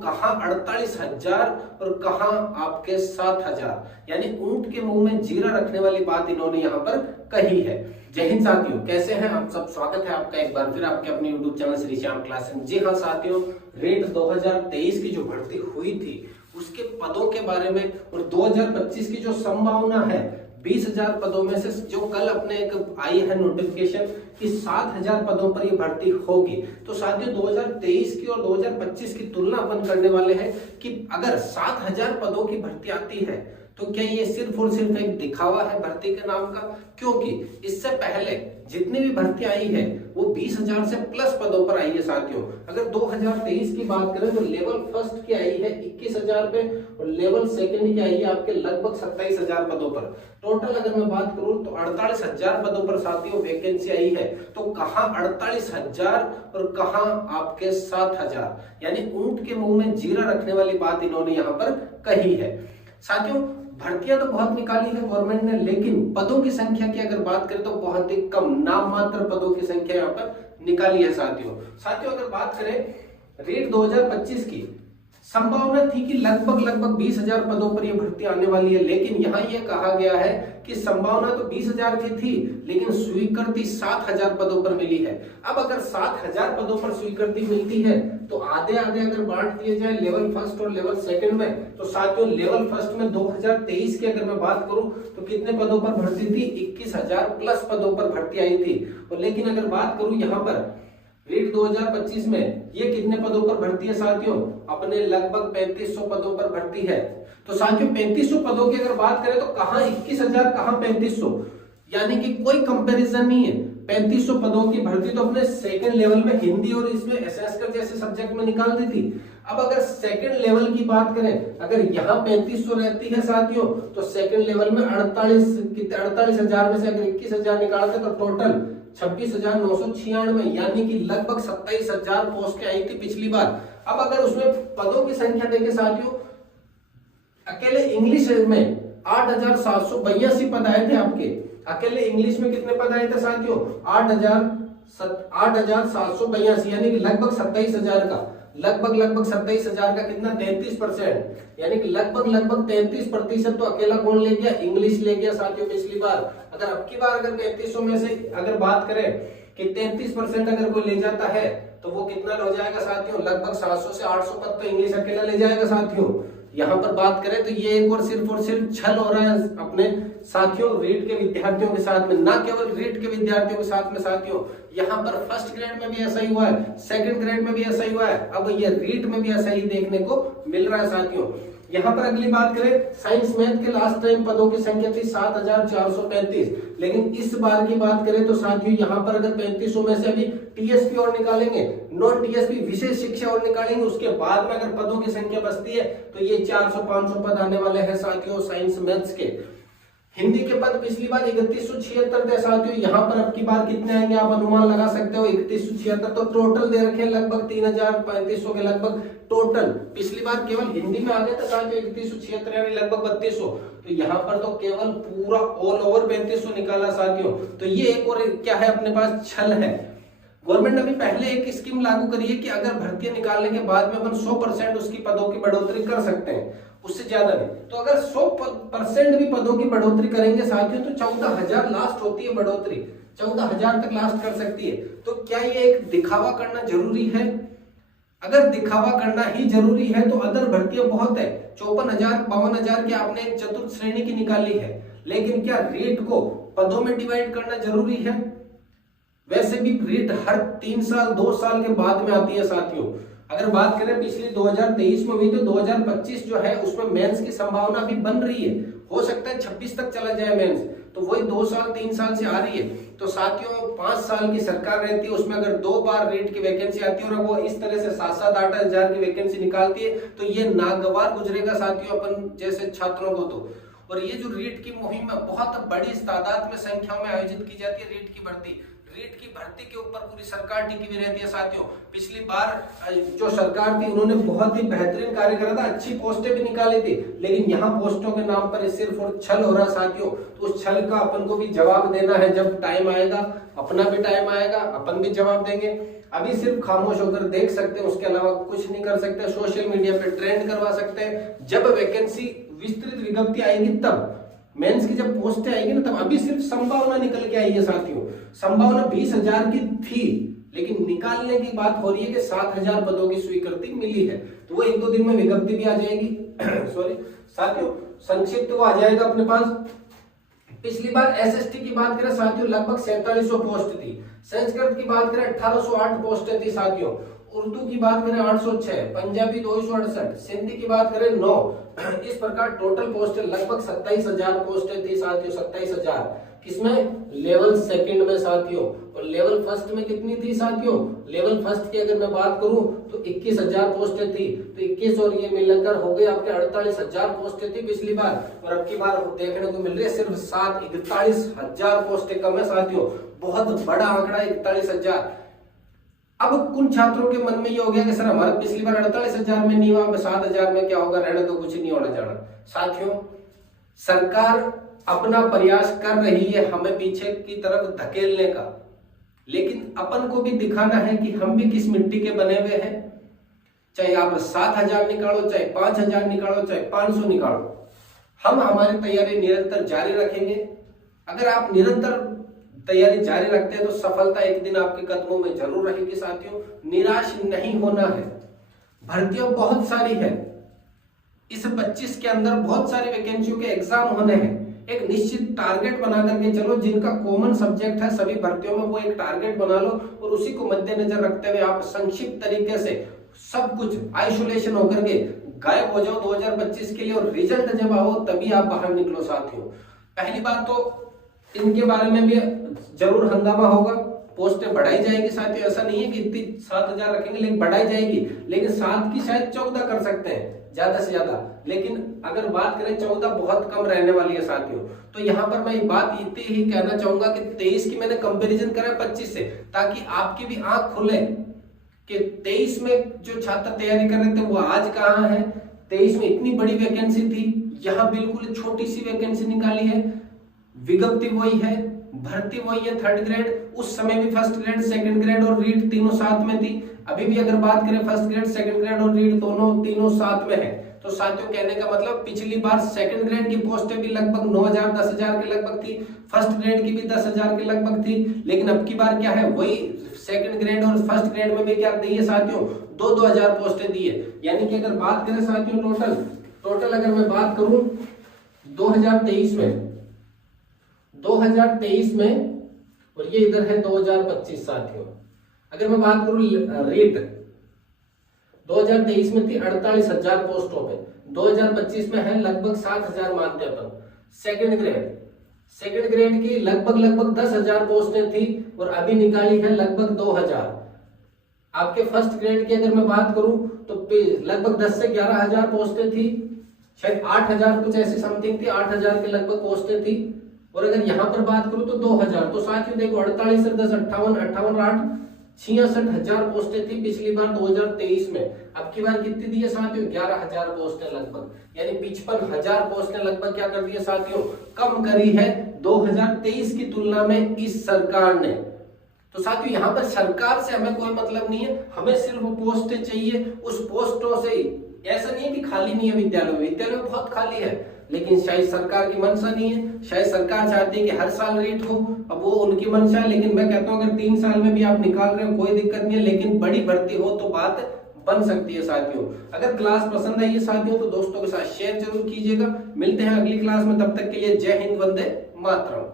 कहाँ 48,000 और कहाँ आपके 7,000, यानी ऊंट के मुंह में जीरा रखने वाली बात इन्होंने यहाँ पर कही है। जय हिंद साथियों, कैसे हैं आप सब। स्वागत है आपका एक बार फिर आपके अपने YouTube channel Shri Shyam class में। जी हाँ साथियों, रेट 2023 की जो भर्ती हुई थी उसके पदों के बारे में और 2025 की जो संभावना है 20,000 पदों में से जो कल अपने एक आई है नोटिफिकेशन कि 7,000 पदों पर ये भर्ती होगी। तो साथियों 2023 की और 2025 की तुलना अपन करने वाले हैं कि अगर 7,000 पदों की भर्ती आती है तो क्या ये सिर्फ और सिर्फ एक दिखावा है भर्ती के नाम का, क्योंकि इससे पहले जितनी भी भर्ती आई है वो 20,000 से प्लस पदों पर आई है साथियों। अगर 2023 की बात करें तो लेवल फर्स्ट की आई है 21,000 पे और लेवल सेकंड की आई है आपके लगभग 27,000 पदों पर। टोटल अगर मैं बात करूं तो 48,000 पदों पर साथियों वैकेंसी आई है। तो कहां 48,000 और कहां आपके 7,000, यानी ऊंट के मुंह में जीरा रखने वाली बात इन्होंने यहाँ पर कही है। साथियों भर्तियां तो बहुत निकाली है गवर्नमेंट ने, लेकिन पदों की संख्या की अगर बात करें तो बहुत ही कम, नाम मात्र पदों की संख्या यहाँ पर निकाली है साथियों अगर बात करें रेट 2025 की, संभावना थी कि लगभग 20,000 पदों पर यह भर्ती आने वाली है, लेकिन यहाँ यह कहा गया है कि संभावना तो 20,000 की थी लेकिन स्वीकृति 7,000 पदों पर मिली है। अब अगर 7,000 पदों पर स्वीकृति मिलती है तो आधे अगर बांट दिए जाए लेवल फर्स्ट और लेवल सेकंड में, तो साथियों लेवल फर्स्ट में 2023 की अगर मैं बात करूं तो कितने पदों पर भर्ती थी, 21,000 प्लस पदों पर भर्ती आई थी। और लेकिन अगर बात करूं यहाँ पर रेट 2025 में ये कितने पदों पर भर्ती है साथियों, अपने लगभग 3500 पदों पर भर्ती है। तो साथियों 3500 पदों की अगर बात करें तो कहां 21,000 कहां 3500, यानी कि कोई कंपैरिजन नहीं है। 3500 पदों की भर्ती तो अपने सेकंड लेवल में हिंदी और इसमें एसएसकर जैसे सब्जेक्ट में निकाल दी थी। अब अगर सेकंड लेवल की बात करें, अगर यहाँ 3500 रहती है साथियों तो सेकंड लेवल में 48,000 में से अगर 21,000 निकालते तो टोटल 26,996, यानी कि लगभग 27,000 पोस्ट आई थी पिछली बार। अब अगर उसमें पदों की संख्या देखें साथियों, अकेले इंग्लिश में 8,782 पद आए थे आपके। अकेले इंग्लिश में कितने पद आए थे साथियों, 8,782, यानी कि लगभग 27,000 का, लगभग 27,000 का कितना 33%, यानी कि लगभग 33% तो अकेला कौन ले गया, इंग्लिश ले गया साथियों पिछली बार। अगर अब की बार अगर 3500 में से अगर बात करें कि 33% अगर कोई ले जाता है तो वो कितना हो जाएगा साथियों, लगभग 700 से 800 पद तो इंग्लिश अकेला ले जाएगा साथियों। यहाँ पर बात करें तो ये एक और सिर्फ छल हो रहा है अपने साथियों रीट के विद्यार्थियों के साथ में, ना केवल रीट के विद्यार्थियों के साथ में साथियों, यहाँ पर फर्स्ट ग्रेड में भी ऐसा ही हुआ है, सेकंड ग्रेड में भी ऐसा ही हुआ है, अब ये रीट में भी ऐसा ही देखने को मिल रहा है साथियों। यहाँ पर अगली बात करें साइंस मैथ के लास्ट टाइम पदों की संख्या थी 7,435, लेकिन इस बार की बात करें तो साथियों यहाँ पर अगर 3500 में से अभी टीएसपी और निकालेंगे, नॉन टीएसपी विशेष शिक्षा और निकालेंगे, उसके बाद में अगर पदों की संख्या बचती है तो ये 400-500 पद आने वाले हैं साथियों साइंस मैथ्स के। हिंदी के पद पिछली बार 3176 थे साथियों, यहाँ पर अब की बार कितने आएंगे आप अनुमान लगा सकते हो, 3176, तो टोटल दे रखे हैं लगभग 3,3500 के लगभग टोटल। पिछली बार केवल हिंदी में आ गए थे साथियों 3176, यानी लगभग 3200, तो यहाँ पर तो केवल पूरा ऑल ओवर 3500 निकाला साथियों। तो ये एक और क्या है अपने पास छल है। गवर्नमेंट ने अभी पहले एक स्कीम लागू करी है कि अगर भर्तियां निकालने के बाद में अपन 100% उसकी पदों की बढ़ोतरी कर सकते हैं, उससे ज्यादा नहीं। तो अगर 100% भी पदों की बढ़ोतरी करेंगे साथियों तो 14,000 लास्ट होती है बढ़ोतरी, 14,000 तक लास्ट कर सकती है। तो क्या ये एक दिखावा करना जरूरी है? अगर दिखावा करना ही जरूरी है तो अदर भर्तियां बहुत है, 54,000 52,000 की आपने एक चतुर्थ श्रेणी की निकाली है, लेकिन क्या रेट को पदों में डिवाइड करना जरूरी है? वैसे भी रेट हर 3 साल 2 साल के बाद में आती है साथियों। अगर बात करें पिछली 2023 में हुई तो 2025 जो है उसमें मेंस की संभावना भी बन रही है, हो सकता है 26 तक चला जाए मेंस, तो वही 2 साल 3 साल से आ रही है। तो साथियों 5 साल की सरकार रहती है, उसमें अगर 2 बार रेट की वैकेंसी आती है और वो इस तरह से 7-8 हजार की वैकेंसी निकालती है तो ये नागवार गुजरेगा साथियों अपन जैसे छात्रों को। तो और ये जो रीट की मुहिम है बहुत बड़ी तादाद में संख्या में आयोजित की जाती है रीट की भर्ती। रीट की भर्ती के ऊपर पूरी सरकार टिकी हुई रहती है साथियों। पिछली बार जो सरकार थी उन्होंने बहुत ही बेहतरीन कार्य करा था, अच्छी पोस्टें भी निकाली थी, लेकिन यहाँ पोस्टों के नाम पर सिर्फ और छल हो रहा साथियों। तो उस छल का अपन को भी जवाब देना है, जब टाइम आएगा, अपना भी टाइम आएगा, अपन भी जवाब देंगे। अभी सिर्फ खामोश होकर देख सकते हैं, उसके अलावा कुछ नहीं कर सकते। सोशल मीडिया पे ट्रेंड करवा सकते हैं। जब वैकेंसी विस्तृत विज्ञप्ति आएगी तब, मेंस की जब पोस्टें आएगी ना तब। अभी सिर्फ संभावना निकल के आई है साथियों। संभावना 20,000 की थी, लेकिन निकालने की बात हो रही है कि 7,000 पदों की स्वीकृति मिली है। तो वो 1-2 दिन में विज्ञप्ति भी आ जाएगी सॉरी साथियों, संक्षिप्त वो आ जाएगा अपने पास। पिछली बार एसएसटी की बात करें साथियों, लगभग 4700 पोस्ट थी। संस्कृत की बात करें 1808 पोस्टें थी साथियों। उर्दू की बात करें 806, पंजाबी 268, सिंधी की बात करें 9। इस प्रकार टोटल पोस्टें लगभग 27,000 पोस्टें थी साथियों। 27,000 किसमें? लेवल सेकंड में साथियों। और लेवल फर्स्ट में कितनी थी साथियों? लेवल फर्स्ट की अगर मैं बात करूं तो 21,000 पोस्टें थी। तो 21 और ये मिलकर हो गए आपके 48,000 पोस्टें थी पिछली बार, और अब की बार देखने को मिल रही है सिर्फ 41,000 पोस्टें कम है साथियों। बहुत बड़ा आंकड़ा 41,000। अब कुछ छात्रों के मन में ये हो गया कि सर हमारा पिछली बार 48,000 में नहीं हुआ, 7,000 में क्या होगा, रहने तो कुछ नहीं होना जाना। साथियों, सरकार अपना प्रयास कर रही है हमें पीछे की तरफ धकेलने का, लेकिन अपन को भी दिखाना है कि हम भी किस मिट्टी के बने हुए हैं। चाहे आप 7,000 निकालो, चाहे 5,000 निकालो, चाहे 500 निकालो, हम हमारी तैयारी निरंतर जारी रखेंगे। अगर आप निरंतर तैयारी जारी रखते हैं तो सफलता एक दिन आपके कदमों में जरूर रहेगी साथियों। निराश नहीं होना है। भर्तियां बहुत सारी है, इस 25 के अंदर बहुत सारी वैकेंसियों के एग्जाम होने हैं। एक निश्चित टारगेट बना करके चलो, जिनका कॉमन सब्जेक्ट है सभी भर्तियों में, वो एक टारगेट बना लो और उसी को मद्देनजर रखते हुए आप संक्षिप्त तरीके से सब कुछ आइसोलेशन होकर के गायब हो जाओ 2025 के लिए, और रिजल्ट जब आओ तभी आप बाहर निकलो साथियों। पहली बात तो इनके बारे में भी जरूर हंगामा होगा, पोस्टें बढ़ाई जाएगी साथियों। ऐसा नहीं है कि इतनी 7,000 रखेंगे, लेकिन बढ़ाई जाएगी, लेकिन 7 की शायद 14 कर सकते हैं ज्यादा से ज्यादा। लेकिन अगर बात करें 14 बहुत कम रहने वाली है साथियों। तो यहाँ पर मैं बात इतनी ही कहना चाहूंगा कि 23 की मैंने कंपैरिजन करा 25 से, ताकि आपकी भी आंख खुले कि 23 में जो छात्र तैयारी कर रहे थे वो आज कहाँ है। 23 में इतनी बड़ी वैकेंसी थी, यहाँ बिल्कुल छोटी सी वैकेंसी निकाली है, विज्ञप्ति वही है, भर्ती वही है 3rd ग्रेड। उस समय भी 1st ग्रेड, 2nd ग्रेड और रीट तीनों साथ में थी। अभी भी अगर बात करें 1st ग्रेड, 2nd ग्रेड और रीट तीनों साथ में है। तो साथियों, कहने का मतलब पिछली बार 2nd ग्रेड की पोस्टें भी लगभग 9,000 10,000 के लगभग थी, 1st ग्रेड की भी 10,000 के लगभग थी। लेकिन अब की बार क्या है, वही 2nd ग्रेड और 1st ग्रेड में भी क्या दी है साथियों, 2,000 पोस्टें दी है। यानी कि अगर बात करें साथियों टोटल अगर मैं बात करूं 2023 में, और ये इधर है 2025 साथियों। अगर मैं बात करूं रीट 2023 में थी 48,000 पोस्टों पे, 2025 में है लगभग 7,000 मानते अपन। 2nd ग्रेड की लगभग 10,000 पोस्टें थी और अभी निकाली है लगभग 2,000। आपके 1st ग्रेड की अगर मैं बात करूं तो लगभग 10 से 11,000 पोस्टें थी, शायद 8,000 कुछ ऐसी समथिंग थी, 8,000 के लगभग पोस्टें थी। और अगर यहां पर बात करूं तो 2,000। तो साथियों देखो 48 से 10 58 8 66,000 पोस्टें थी पिछली बार 2023 में। अब की बार कितनी दी है साथियों, 11,000 पोस्टें लगभग, यानी 55,000 पोस्टें लगभग क्या कर दी है साथियों, कम करी है 2023 की तुलना में इस सरकार ने। तो साथियों यहाँ पर सरकार से हमें कोई मतलब नहीं है, हमें सिर्फ पोस्टें चाहिए। उस पोस्टों से ऐसा नहीं है कि खाली नहीं है विद्यालय में बहुत खाली है, लेकिन शायद सरकार की मंशा नहीं है। शायद सरकार चाहती है कि हर साल रीट हो, अब वो उनकी मंशा है। लेकिन मैं कहता हूँ अगर 3 साल में भी आप निकाल रहे हो कोई दिक्कत नहीं है, लेकिन बड़ी भर्ती हो तो बात बन सकती है साथियों। अगर क्लास पसंद आई है साथियों तो दोस्तों के साथ शेयर जरूर कीजिएगा। मिलते हैं अगली क्लास में, तब तक के लिए जय हिंद, वंदे मातरम।